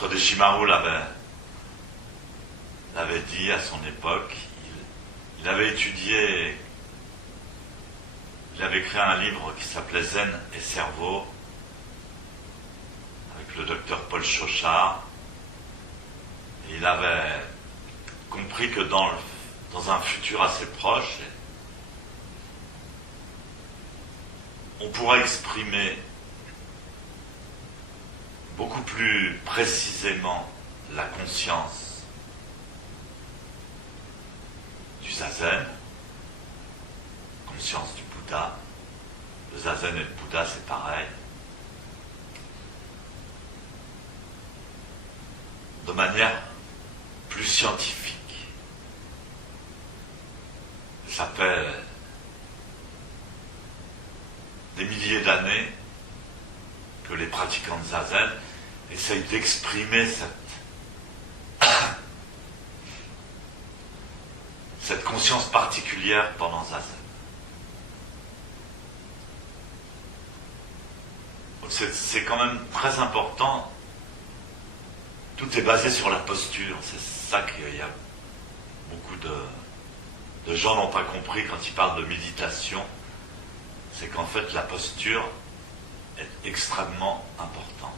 Maître Deshimaru l'avait dit à son époque. Il avait étudié, il avait créé un livre qui s'appelait Zen et cerveau, avec le docteur Paul Chauchard. Et il avait compris que dans un futur assez proche, on pourra exprimer beaucoup plus précisément la conscience du zazen, conscience du Bouddha. Le zazen et le Bouddha, c'est pareil. De manière plus scientifique. Ça fait des milliers d'années que les pratiquants de zazen essayent d'exprimer cette conscience particulière pendant zazen. Donc c'est quand même très important. Tout est basé sur la posture. C'est ça qu'il y a beaucoup de gens n'ont pas compris quand ils parlent de méditation. C'est qu'en fait la posture est extrêmement importante.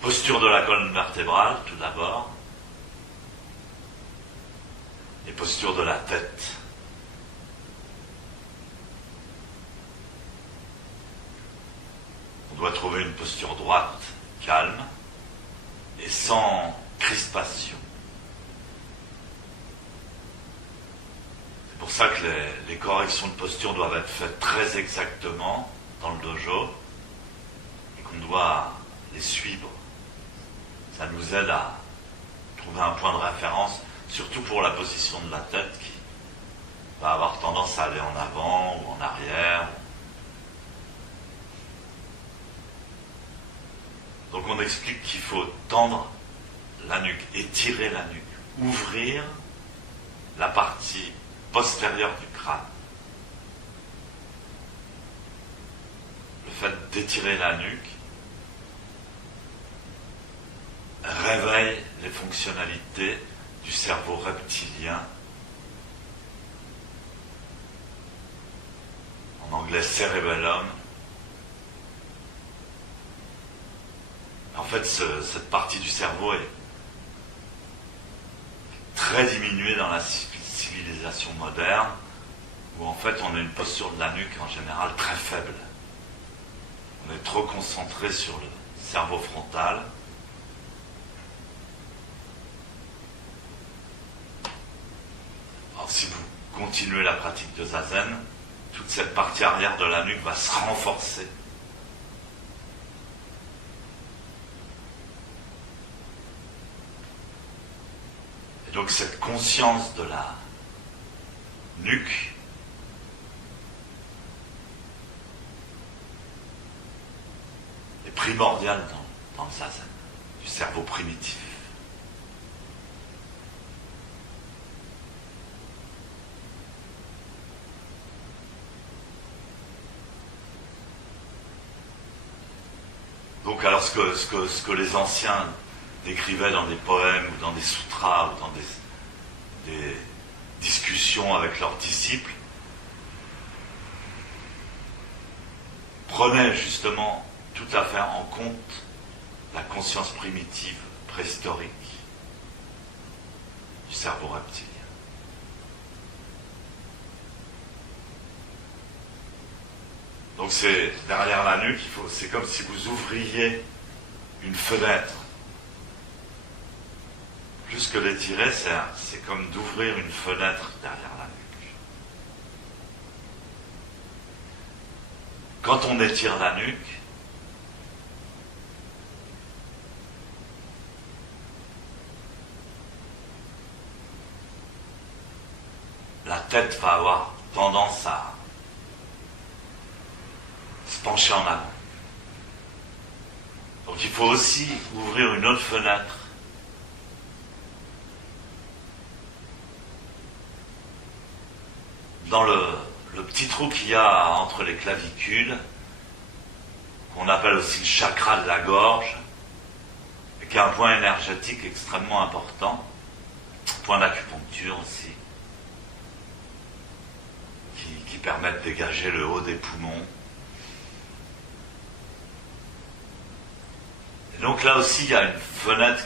Posture de la colonne vertébrale, tout d'abord, et posture de la tête. On doit trouver une posture droite, calme, et sans crispation. C'est pour ça que les corrections de posture doivent être faites très exactement dans le dojo, et qu'on doit les suivre. Ça nous aide à trouver un point de référence, surtout pour la position de la tête qui va avoir tendance à aller en avant ou en arrière. Donc on explique qu'il faut tendre la nuque, étirer la nuque, ouvrir la partie postérieure du crâne. Le fait d'étirer la nuque réveille les fonctionnalités du cerveau reptilien, en anglais cerebellum. En fait, cette partie du cerveau est très diminuée dans la civilisation moderne, où en fait on a une posture de la nuque en général très faible. On est trop concentré sur le cerveau frontal. Alors si vous continuez la pratique de zazen, toute cette partie arrière de la nuque va se renforcer. Et donc cette conscience de la nuque est primordiale dans le zazen, du cerveau primitif. Donc alors ce que les anciens décrivaient dans des poèmes ou dans des sutras ou dans des discussions avec leurs disciples prenaient justement tout à fait en compte la conscience primitive, préhistorique du cerveau reptilien. Donc c'est derrière la nuque, c'est comme si vous ouvriez une fenêtre. Plus que l'étirer, c'est comme d'ouvrir une fenêtre derrière la nuque. Quand on étire la nuque, la tête va avoir tendance à se pencher en avant. Donc il faut aussi ouvrir une autre fenêtre dans le petit trou qu'il y a entre les clavicules qu'on appelle aussi le chakra de la gorge, et qui est un point énergétique extrêmement important, point d'acupuncture aussi, qui permet de dégager le haut des poumons. Et donc là aussi, il y a une fenêtre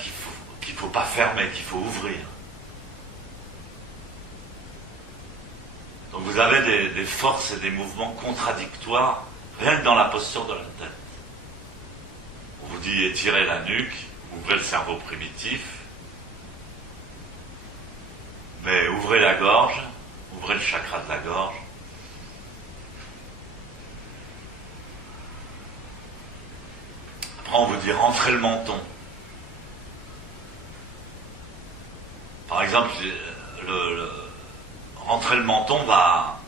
qu'il ne faut pas fermer, qu'il faut ouvrir. Donc vous avez des forces et des mouvements contradictoires, rien que dans la posture de la tête. On vous dit étirez la nuque, ouvrez le cerveau primitif, mais ouvrez la gorge, ouvrez le chakra de la gorge. Après on vous dit rentrez le menton. Par exemple, rentrer le menton va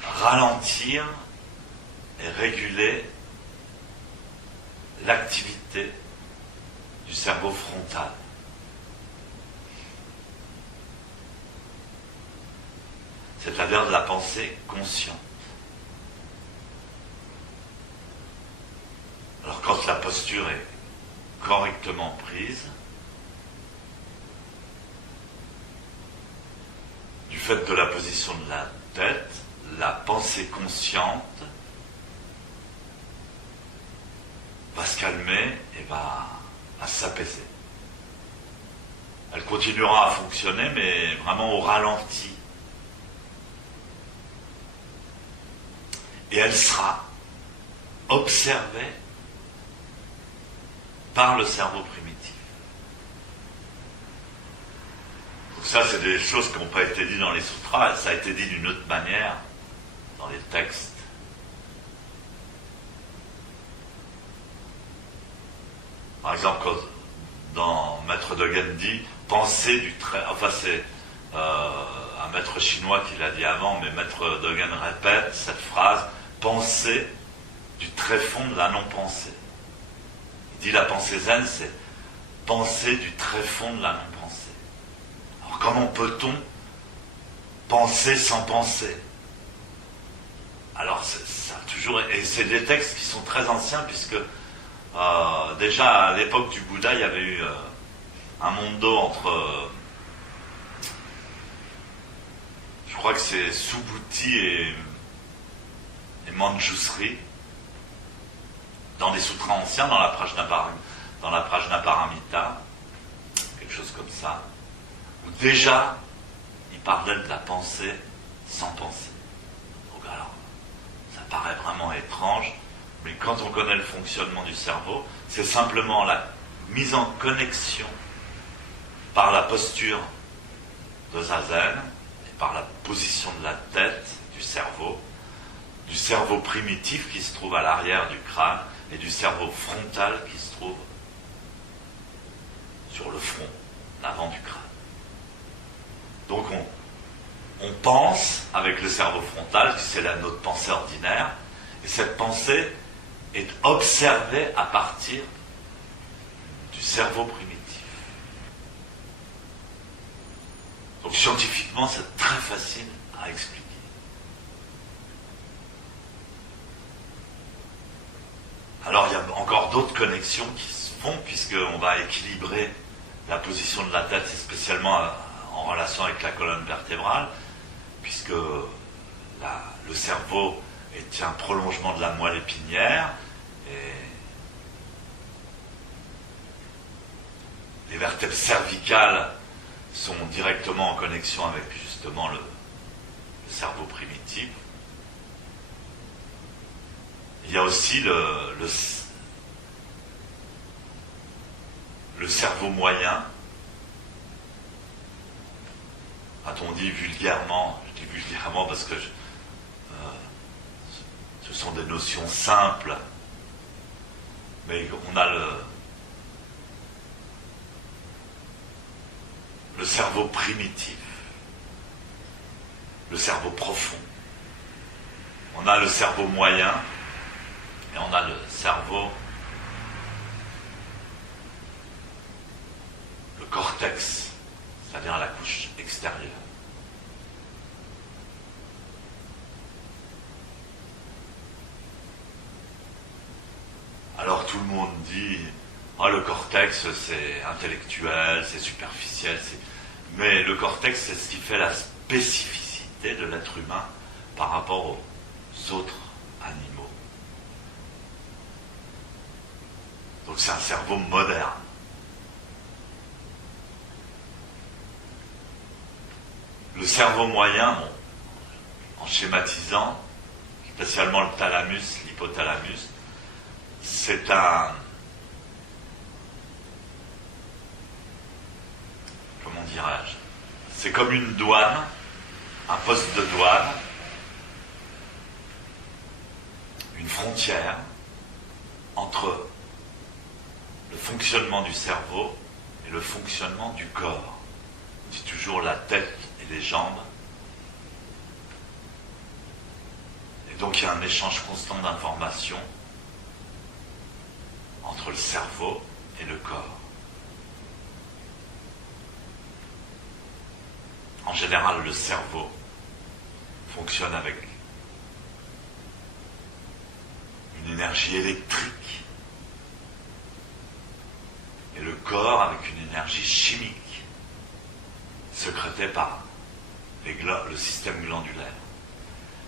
ralentir et réguler l'activité du cerveau frontal. C'est-à-dire de la pensée consciente. Alors quand la posture est correctement prise, du fait de la position de la tête, la pensée consciente va se calmer et va s'apaiser. Elle continuera à fonctionner, mais vraiment au ralenti. Et elle sera observée par le cerveau primitif. Ça, c'est des choses qui n'ont pas été dites dans les sutras, ça a été dit d'une autre manière dans les textes. Par exemple, dans Maître Dogen dit, penser du très... Enfin, c'est un maître chinois qui l'a dit avant, mais Maître Dogen répète cette phrase, penser du tréfonds de la non-pensée. Il dit la pensée zen, c'est penser du tréfonds de la non-pensée. Comment peut-on penser sans penser? Alors, ça a toujours... Et c'est des textes qui sont très anciens, puisque déjà à l'époque du Bouddha, il y avait eu un mondo entre... je crois que c'est Subhuti et Manjusri, dans des sutras anciens, dans la Prajnaparamita, quelque chose comme ça. Déjà, il parlait de la pensée sans penser. Donc alors, ça paraît vraiment étrange, mais quand on connaît le fonctionnement du cerveau, c'est simplement la mise en connexion par la posture de Zazen, et par la position de la tête, du cerveau primitif qui se trouve à l'arrière du crâne, et du cerveau frontal qui se trouve sur le front, l'avant du crâne. Donc on pense avec le cerveau frontal, c'est notre pensée ordinaire, et cette pensée est observée à partir du cerveau primitif. Donc scientifiquement, c'est très facile à expliquer. Alors il y a encore d'autres connexions qui se font, puisqu'on va équilibrer la position de la tête, et spécialement en relation avec la colonne vertébrale, puisque le cerveau est un prolongement de la moelle épinière, et les vertèbres cervicales sont directement en connexion avec justement le cerveau primitif. Il y a aussi le cerveau moyen. On dit vulgairement, je dis vulgairement parce que ce sont des notions simples, mais on a le cerveau primitif, le cerveau profond, on a le cerveau moyen et on a le cerveau, le cortex, c'est-à-dire la couche extérieure. tout le monde dit ah, le cortex c'est intellectuel, c'est superficiel, mais le cortex c'est ce qui fait la spécificité de l'être humain par rapport aux autres animaux. Donc c'est un cerveau moderne. Le cerveau moyen, bon, en schématisant, spécialement le thalamus, l'hypothalamus, c'est un... Comment dirais-je? C'est comme une douane, un poste de douane, une frontière entre le fonctionnement du cerveau et le fonctionnement du corps. On dit toujours la tête et les jambes. Et donc il y a un échange constant d'informations entre le cerveau et le corps. En général, le cerveau fonctionne avec une énergie électrique et le corps avec une énergie chimique sécrétée par le système glandulaire.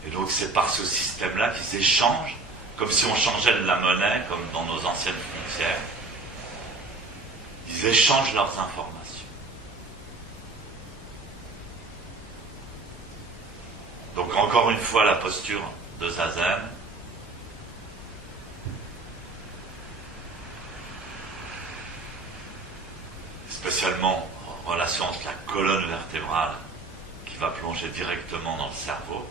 Et donc c'est par ce système-là qu'ils échangent, comme si on changeait de la monnaie, comme dans nos anciennes frontières. Ils échangent leurs informations. Donc encore une fois la posture de Zazen. Spécialement en relation avec la colonne vertébrale qui va plonger directement dans le cerveau.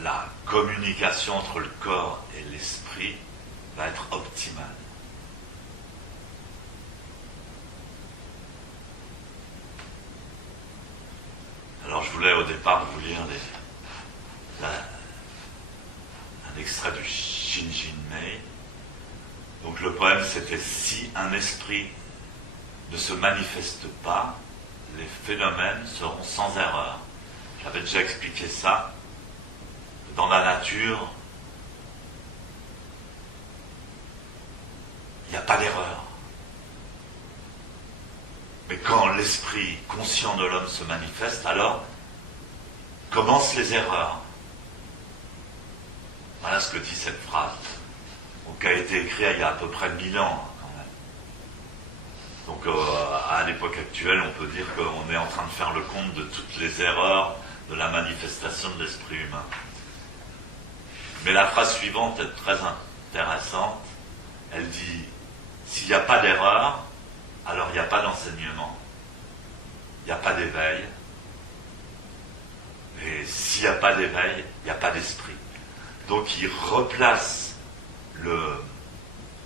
La communication entre le corps et l'esprit va être optimale. Alors je voulais au départ vous lire un extrait du Shinjin Mei. Donc le poème c'était « Si un esprit ne se manifeste pas, les phénomènes seront sans erreur ». J'avais déjà expliqué ça. Dans la nature, il n'y a pas d'erreur. Mais quand l'esprit conscient de l'homme se manifeste, alors commencent les erreurs. Voilà ce que dit cette phrase, qui a été écrite il y a à peu près 1000 ans quand même. Donc à l'époque actuelle, on peut dire qu'on est en train de faire le compte de toutes les erreurs de la manifestation de l'esprit humain. Mais la phrase suivante est très intéressante. Elle dit « S'il n'y a pas d'erreur, alors il n'y a pas d'enseignement, il n'y a pas d'éveil. Et s'il n'y a pas d'éveil, il n'y a pas d'esprit. » Donc il replace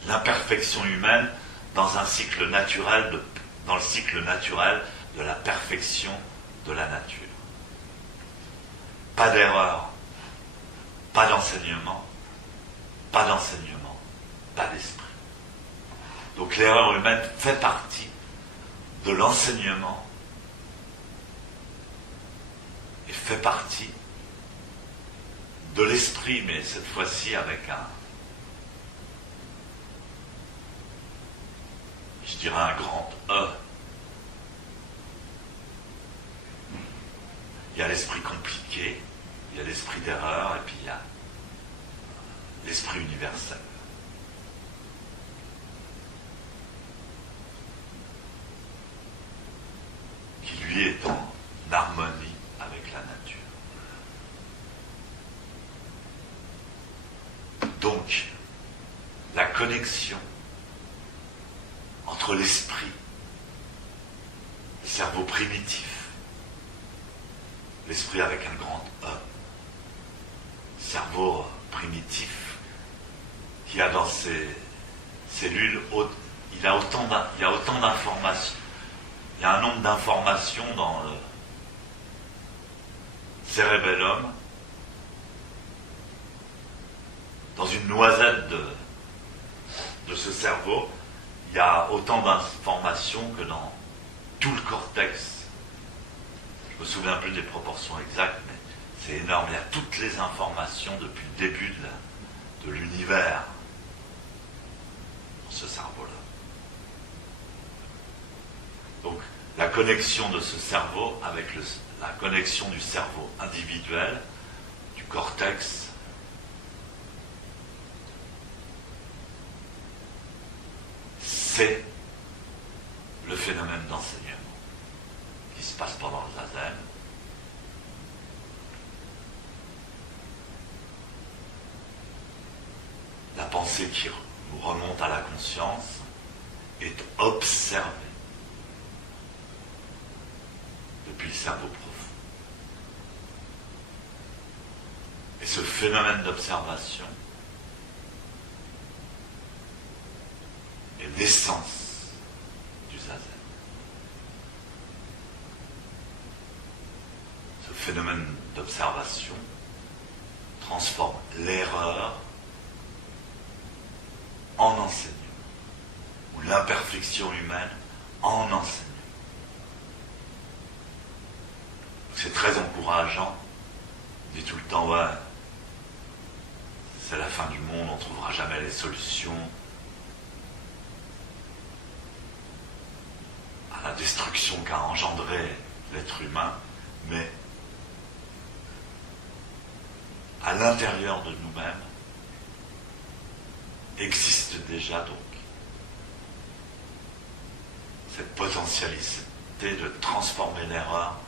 l'imperfection humaine dans un cycle naturel, dans le cycle naturel de la perfection de la nature. Pas d'erreur, pas d'enseignement, pas d'esprit. Donc l'erreur humaine fait partie de l'enseignement et fait partie de l'esprit, mais cette fois-ci avec je dirais un grand E. Il y a l'esprit compliqué, il y a l'esprit d'erreur, et puis il y a l'esprit universel. Qui lui est en harmonie avec la nature. Donc, la connexion entre l'esprit, le cerveau primitif, l'esprit avec un grand E, cerveau primitif qui a dans ses cellules, il y a autant d'informations, il y a un nombre d'informations dans le cérébellum, dans une noisette de ce cerveau, il y a autant d'informations que dans tout le cortex. Je ne me souviens plus des proportions exactes, mais c'est énorme. Il y a toutes les informations depuis le début de l'univers dans ce cerveau-là. Donc, la connexion de ce cerveau avec la connexion du cerveau individuel, du cortex, c'est le phénomène d'enseignement qui se passe pendant le zazen. La pensée qui nous remonte à la conscience est observée depuis le cerveau profond. Et ce phénomène d'observation est l'essence du zazen. Ce phénomène d'observation transforme l'erreur en enseignement, ou l'imperfection humaine en enseignement. C'est très encourageant. On dit tout le temps, ouais, c'est la fin du monde, on ne trouvera jamais les solutions à la destruction qu'a engendré l'être humain, mais à l'intérieur de nous-mêmes existe déjà donc cette potentialité de transformer l'erreur